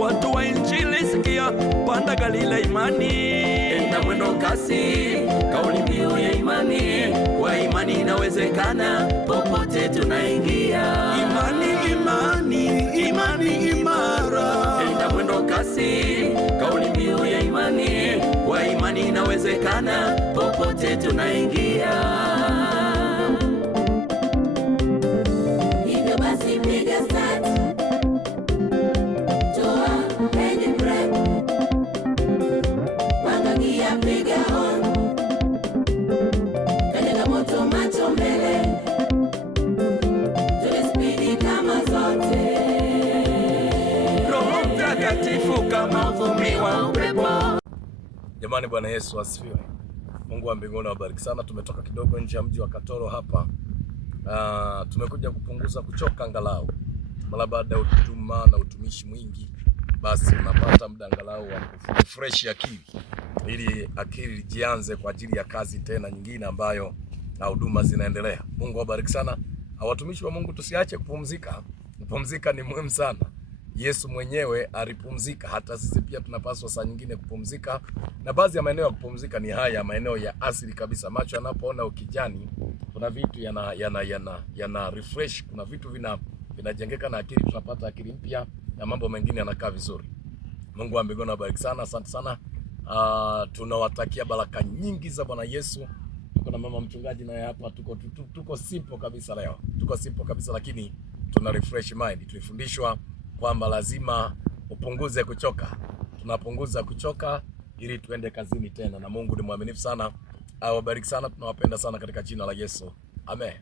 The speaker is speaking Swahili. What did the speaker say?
Watu wa Injili sikia, panda gari la imani, enda mwendo kasi, kauli mbiu ya imani. Kwa imani inawezekana, popote tunaingia. imani, imani, imani imara. Enda mwendo kasi, kauli mbiu ya imani. Kwa imani inawezekana, popote tunaingia. Hivyo basi piga start, toa penye break, panga gia, piga on, kanyaga moto, macho mbele, tule spidi kama zote. Roho Mtakatifu kama uvumi wa upepo. Jamani, Bwana Yesu asifiwe. Mungu wa mbinguni awabariki sana. Tumetoka kidogo nje ya mji wa Katoro hapa. Tumekuja kupunguza kuchoka angalau. Mara baada ya huduma na utumishi mwingi, basi unapata muda angalau wa refresh akili, ili akili jianze kwa ajili ya kazi tena nyingine ambayo na huduma zinaendelea. Mungu awabariki sana. Watumishi wa Mungu, tusiache kupumzika. Kupumzika ni muhimu sana. Yesu mwenyewe alipumzika, hata sisi pia tunapaswa saa nyingine kupumzika. Na baadhi ya maeneo ya kupumzika ni haya maeneo ya asili kabisa. Macho yanapoona ukijani, kuna vitu yana refresh, kuna vitu vinajengeka na akili, tunapata akili mpya na mambo mengine yanakaa vizuri. Mungu wa mbinguni awabariki sana, asante sana. Tunawatakia baraka nyingi za Bwana Yesu. Tuko na mama mchungaji naye hapa, tuko simple kabisa leo. Tuko simple kabisa, lakini tuna refresh mind. Tulifundishwa kwamba lazima upunguze kuchoka. Tunapunguza kuchoka ili tuende kazini tena, na Mungu ni mwaminifu sana. Awabariki sana, tunawapenda sana katika jina la Yesu. Amen.